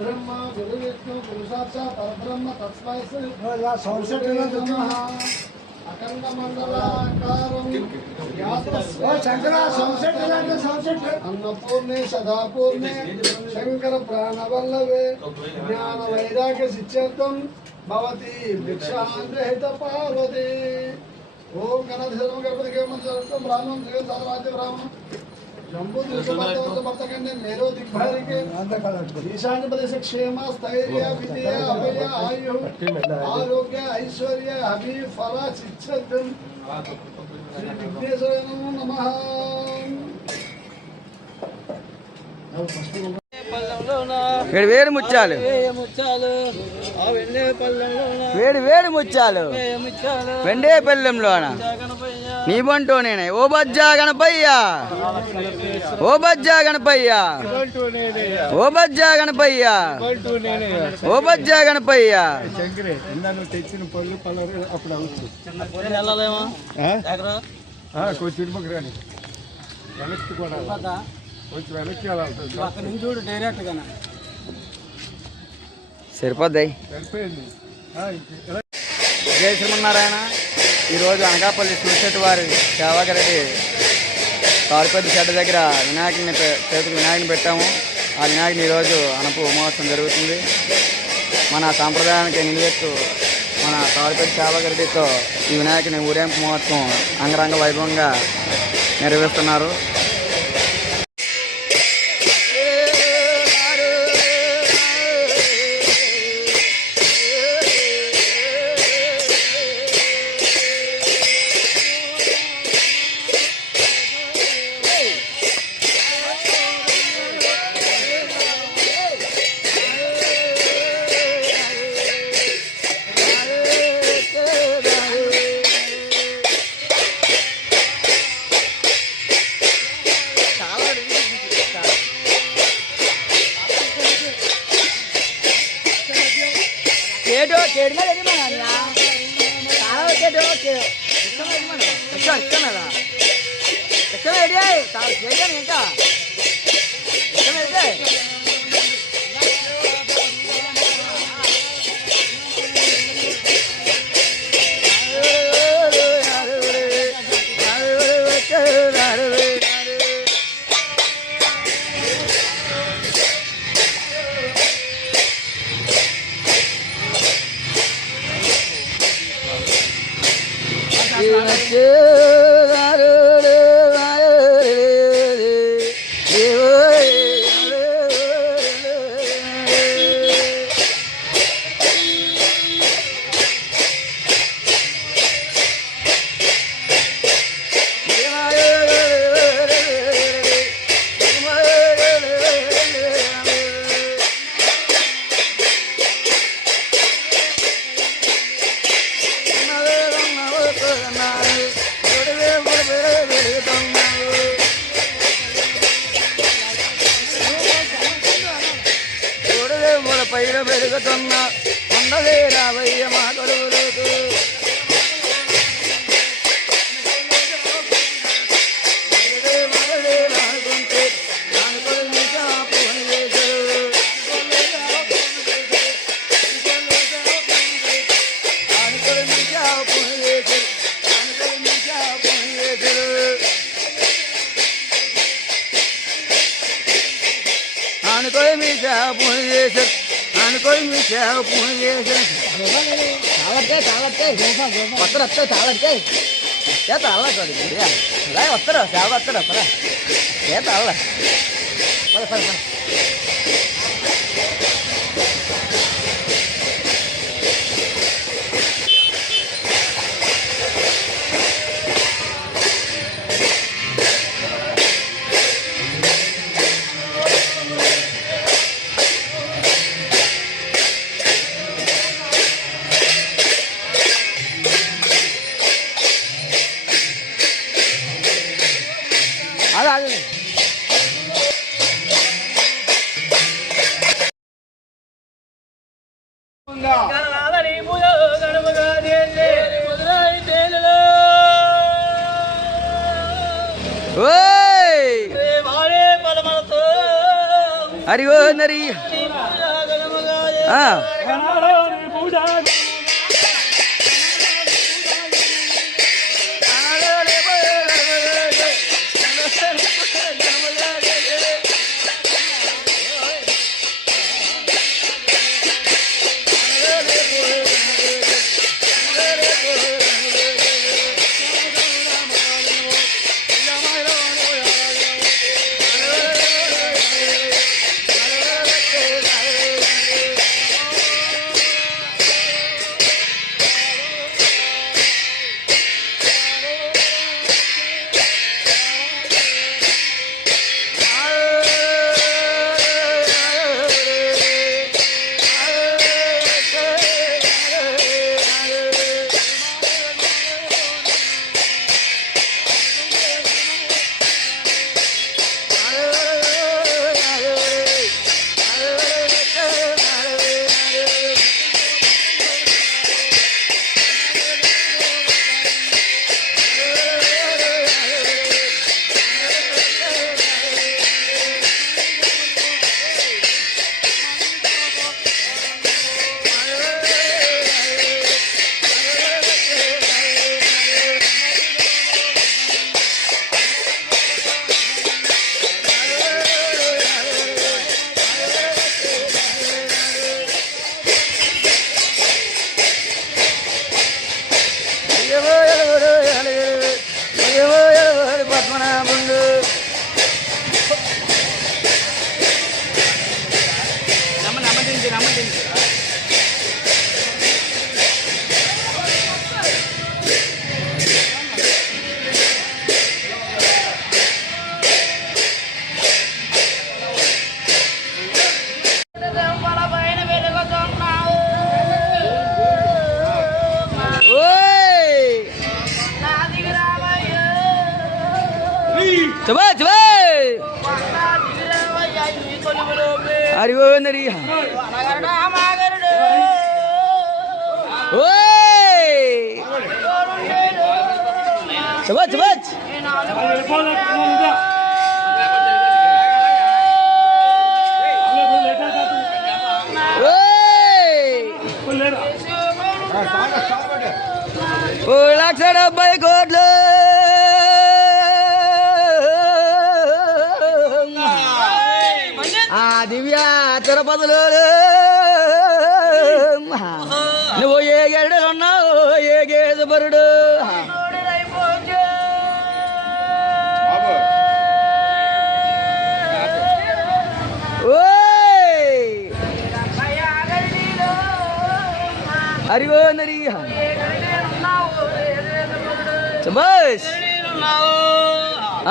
బ్రహ్మ గురు విష్ణు గురు సాక్షాత్ పరబ్రహ్మ తస్మై. అఖండ మండలాకారం శంకర అంటే సన్సెట్ అన్నపూర్ణే సదాపూర్ణే శంకర ప్రాణవల్లవే జ్ఞాన వైరాగ్య శిత్యర్థం భవతి భిక్షాంగ్రహిత పార్వతి ఓం గణధర్మ గణపతి బ్రాహ్మణం శ్రీ సారాజ్య బ్రాహ్మణం ఈశాన్య ప్రదేశ క్షేమ స్థైర్య విజయ అభయ ఆయు ఆరోగ్య ఐశ్వర్య అభి ఫల శ్రీ విఘ్నేశ్వర నమ. వేడి వేడి ముత్యాలు. ముచ్చాలు ఆ వెండే వేడి ముత్యాలు. ముచ్చాలు వెండే పల్లెంలోన. నీ బంటూ నేనే. ఓ బజ్జా గణపయ్య. ఓ బజ్జా గణపయ్య. ఓ బజ్జా గణపయ్య. ఓ బజ్జా గణపయ్య. తెచ్చిన పళ్ళు పళ్ళు అప్పుడు అవుతుంది వెనక్కి కూడా కొంచెం వెనక్కి వెళ్ళాలి అక్కడ నుంచి చూడు డైరెక్ట్ గానే సరిపోద్ది. సరిపోయింది. ఆ, ఇంక ఇలా జై శ్రీమన్నారాయణ. ఈరోజు అనకాపల్లి సూర్యశెట్టి వారి సేవాకరెడ్డి తాడిపల్లి షెడ్ దగ్గర వినాయకుని చేతికి వినాయకుని పెట్టాము. ఆ వినాయకుని ఈరోజు అనపు మహోత్సవం జరుగుతుంది. మన సాంప్రదాయానికి నిలువెత్తు మన తాడిపల్లి సేవాకరెడ్డితో ఈ వినాయకుని ఊరేంపు మహోత్సవం అంగరంగ వైభవంగా నిర్వహిస్తున్నారు મીઠા પૂંજે છે અને કોઈ મીઠા પૂંજે છે તાવડ કે તાવડ કે પત્ર તો તાવડ કે કે તાવડ કરી દે રાય પત્ર તાવડ પત્ર પરા કે તાવડ પર પર પર హరి గోవిందరి ఓయ్ చబా చబా తిరుపతిలో నువ్వు ఏ గరుడు ఉన్నావు ఏ గేదెపరుడు ఓయ్ హరిగోందరి చంబస్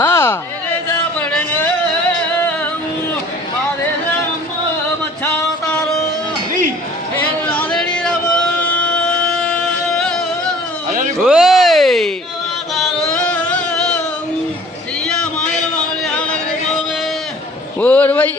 ఆ ওই! ওর ভাই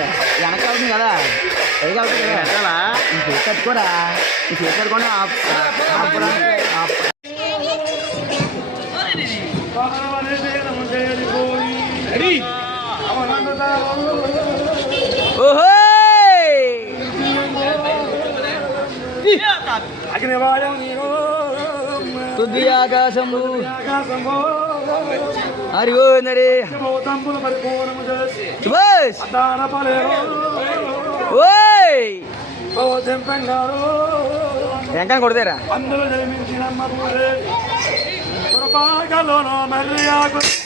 చేసేది వెనక అవుతుంది కదా. పైకి అవుతుంది కదా ఈ చేసి కట్టుకోరా ఈ చేసి కట్టుకోండి ఓహో! అగ్నివాయం నీరో తుది ఆకాశము. ఆకాశమో. అరిగో నడి సుభాష్ ఓయ్ ఓ కొడతారా అందులో జన్మించిన మరి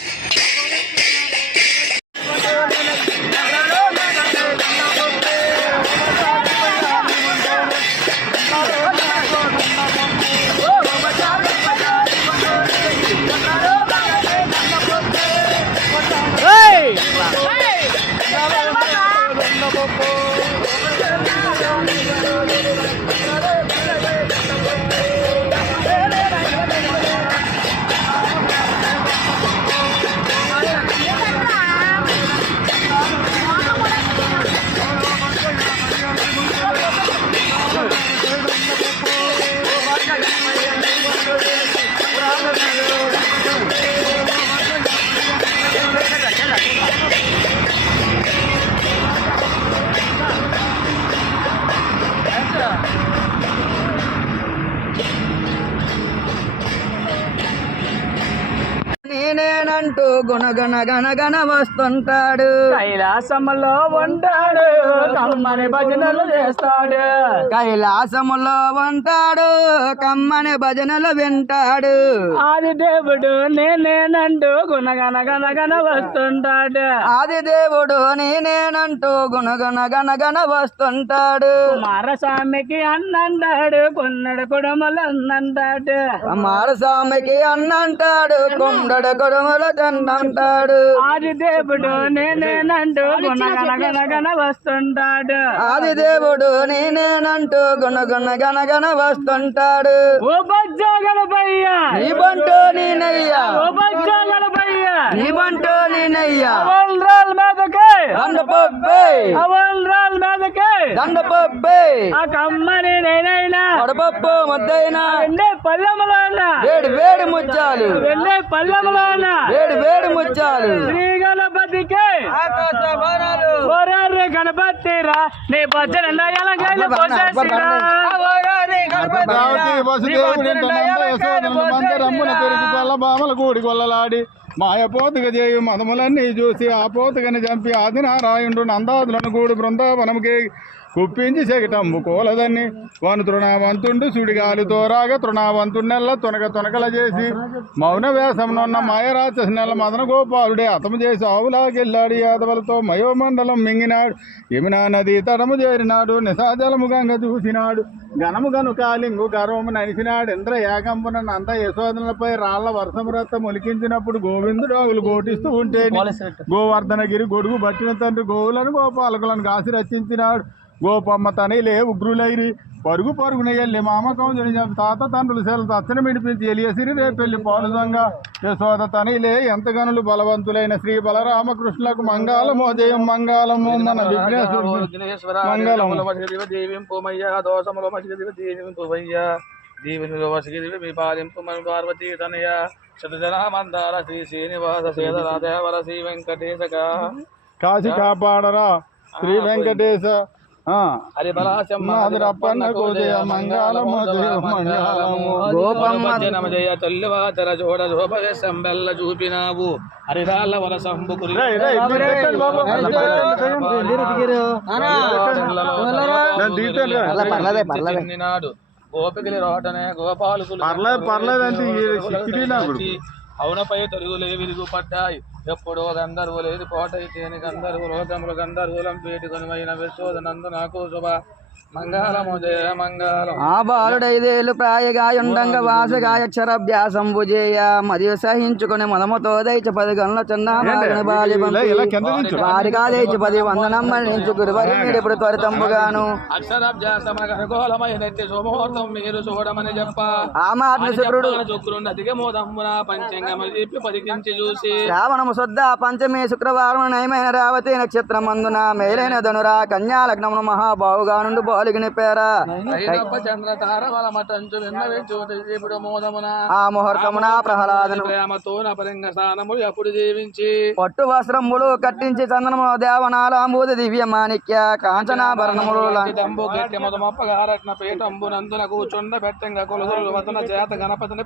గుణగణ గణగణ వస్తుంటాడు కైలాసంలో ఉంటాడు. కమ్మని భజనలు చేస్తాడు. కైలాసములో ఉంటాడు. కమ్మని భజనలు వింటాడు. ఆది దేవుడు నేనేనంటూ గుణగణ గణగణ వస్తుంటాడు ఆది దేవుడు నేనేనంటూ గుణగణ గణగణ వస్తుంటాడు కుమారస్వామికి అన్నంటాడు. కొన్నడు కుడుమలు అన్నంటాడు మారస్వామికి అన్నంటాడు. కొండడు కొడుముల దండంటాడు ఆది దేవుడు నేనేనంటూ గుణగణ గణగణ వస్తుంటాడు. ఆది దేవుడు నేనేనంటూ గుణగుణ గణగణ వస్తుంటాడు. ఓ బజ్జో గణపయ్య. నీ బంటూ నేనయ్యా. ఓ బజ్జో గణపయ్య. నీ బంటూ నేనయ్యా. అవల్ రాల్ మీదకి. దండపబ్బే అవల్ రాల్ మీదకి. దండపబ్బే ఆ కమ్మని నేనైనా. వడపప్పు ముద్దైనా. వెళ్ళే పల్లెములోన. వేడి వేడి ముత్యాలు. వెళ్ళే పల్లెములోన. వేడి వేడి ముత్యాలు. శ్రీ గణపతికి. ఓరారి గణపతిరా నీ భజన పోసేసిరా. కొల్ల బామల కూడి కొల్లలాడి మాయపోతుగా చేయు మదములన్నీ చూసి ఆ పోతుగని చంపి ఆదినారాయణుడు నందాదులను కూడి బృందావనముకి కుప్పించి చెగటంబు కోలదన్ని వను తృణావంతుండు సుడిగాలితో రాగ తృణావంతున్నెల్ల తునక తునకల చేసి. మౌన వేషమునున్న మాయరాచసి నెల మదన గోపాలుడే అతము చేసి ఆవులాగెళ్ళాడు యాదవులతో మయోమండలం మింగినాడు. యమునా నది తడము చేరినాడు నిశాజలము గంగ చూసినాడు. గణము గను కాలింగు గర్వము ననిసినాడు. ఇంద్ర ఏకంపున నంద యశోదనలపై రాళ్ళ వర్షం రత్త మొలికించినప్పుడు గోవిందుడు ఆవులు గోటిస్తూ ఉంటే గోవర్ధనగిరి గొడుగు పట్టిన తండ్రి గోవులను గోపాలకులను కాసి రచించినాడు గోపమ్మ తనైలే ఉగ్రులైరి. పరుగు పరుగున ఎల్లి మామకం తాత తండ్రులు సెల తచ్చన మిడిపించి ఎలియసిరి రేపెల్లి పాలుదంగా యశోద తనైలే ఎంత గనులు బలవంతులైన శ్రీ బలరామకృష్ణులకు మంగాళమో జయం మంగాళము పార్వతీ తనయ. శతజనామందార శ్రీ శ్రీనివాస సేదర దేవర శ్రీ కాశీ కాపాడరా. శ్రీ వెంకటేశ. గోపమ్మ నమ జయ తల్లివాతర జోడ జోపగ సంబెల్ల చూపినావు. పర్లేదే పర్లేదే చెందినాడు గోపికలి రోటనే గోపాలకులు పర్లేదు పర్లేదు అంటే అవునపై తరుగులే విరుగుపడ్డాయి ఎప్పుడో గంధర్వులేది కోటైతేని గంధర్వు లోకములు గంధర్వులం పేటి కొనుమైన విశోధనందు నాకు శుభ ఆ బాలుడైదేళ్ళు ప్రాయగాయుండంగా వాసగాయక్షరాభ్యాసం భుజేయ మరియు సహించుకుని మనముతో దైచ పది గనుల చిన్న వారిగా దైచ పది వందనం మరణించు గురువరి మీరు ఇప్పుడు త్వరితంపుగాను ఆ మాటలు శుక్రుడు శ్రావణము శుద్ధ పంచమి శుక్రవారం నయమైన రావతి నక్షత్రం అందున మేలైన ధనురా కన్యా లగ్నమును మహాబావుగా నుండి బాలిగిని పేర? ఆ ముహూర్తమున ప్రహ్లాదను. ఎప్పుడు జీవించి. పట్టు వస్త్రములు కట్టించి చందనము దేవనాల అంబూది దివ్య మాణిక్య కాంచనాభరణములు ల- దంబు గట్టి మొదమొప్పగా రత్న పీఠంబు నందున కూర్చుండ పెట్టంగ కొలుదులు వతన చేత గణపతిని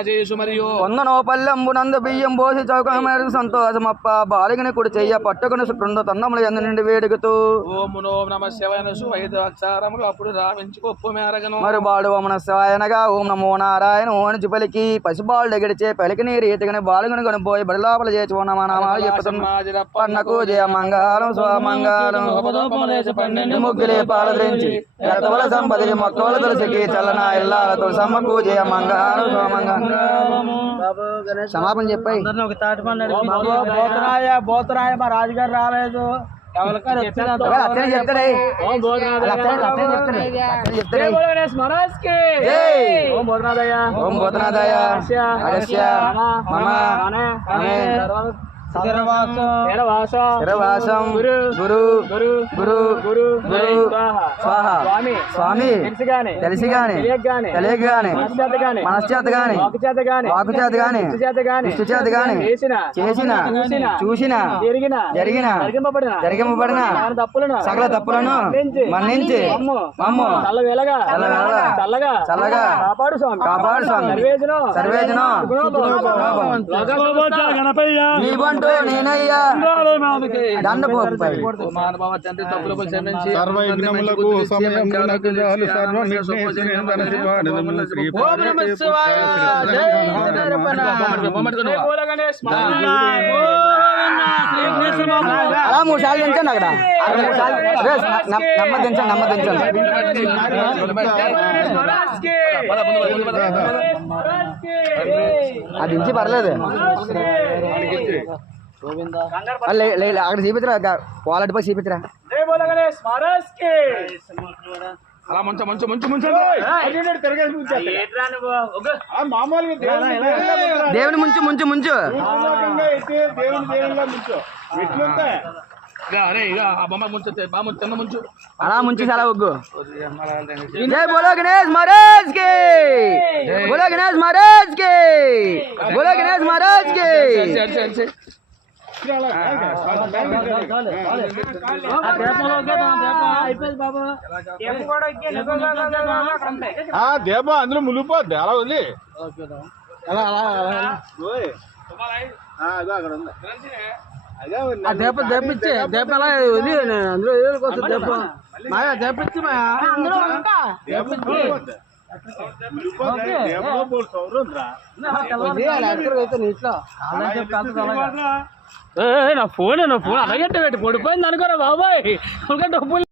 చేసు మరియు. కొందనో పల్లెంబు నందు బియ్యం పోసి చౌకమేరకు సంతోషమప్ప. బాలిగిని కుడి చెయ్య పట్టుకుని శుక్రుండు తన్నములు ఎందు నుండి వేడుకుతూ. ఓం నో నమ శివనసు ఐదు అక్షరములు అప్పుడు రావించి గొప్ప మేరగను. మరి బాడు ఓమన శివాయనగా ఓం నమో నారాయణ ఓనిచి పలికి పసిబాలు దగ్గడిచే పలికి నీరు ఈతగని బాలుగుని కొనిపోయి బడి లోపల చేసి ఉన్న నామాలు పన్నకు జయ మంగళం స్వమంగళం ముగ్గులే పాలరించి ఎత్తవల సంపది మొక్కవల తులసికి చల్లన ఇల్లాల తులసమ్మకు జయ మంగళం స్వమంగళం సమాపన చెప్పాయి. పోతున్నాయ పోతున్నాయ మా రాజుగారు రాలేదు. ఓం భోజనాదయ్య ఓం భూతనాథాయ అగస్య మమ. అమే వీరవాసం శిరవాసం గురు గురు గురు గురు గురు గురు స్వాహ స్వామి స్వామి తెలిసి గాని తెలియక గాని తెలియక గాని మనశ్చేత గాని మనశ్చేత గాని వాకు చేత గాని వాకు చేత గాని ఇష్ట చేత గాని చేసిన। చేసిన। చూసిన. చూసిన. జరిగిన. జరిగిన. జరిగింపబడిన. జరిగింపబడిన. సకల తప్పులను సకల తప్పులను మన్నించి. మమ్ము. చల్లగా చల్లగా కాపాడు స్వామి. కాపాడు స్వామి. సర్వేజనం. సర్వేజనం. నీవంటూ నేనయ్యా సర్వయజ్ఞములకు చాలు సర్వ అలా మూడు సార్లు దించండి అక్కడ అక్కడ మూడు సార్లు రే, నమ్మ- దించండి నమ్మ దించండి అది దించి పర్లేదు అక్కడ చూపించరా క్వాలిటీ పై చూపించరా అలా మంచు మంచు మంచు మంచు. దేవుని ముంచు ముంచు ముంచు. అలా ముంచి చాలా ఒగ్గు. జై బోలో గణేష్ మహారాజ్కి. బోలో గణేష్ మహారాజ్కి. బోలో గణేష్ మహారాజ్కి. ఆ దేబ అందులో మునిగిపోద్ది అలా వదిలి అలా అలా అలా ఓయ్. ఆ, అదో అక్కడ ఉంది. ఉంది. దేప దేపిచ్చే దేప ఎలా ఇది అందులో ఏదో దేప? మాయా దేపిచ్చి మాయా? సౌరు ఉందిరా. నా ఫోన్ నా ఫోన్. అలాగే పెట్టి పడిపోయింది అనుకోరా బాబాయ్. ఇంకా డబ్బులు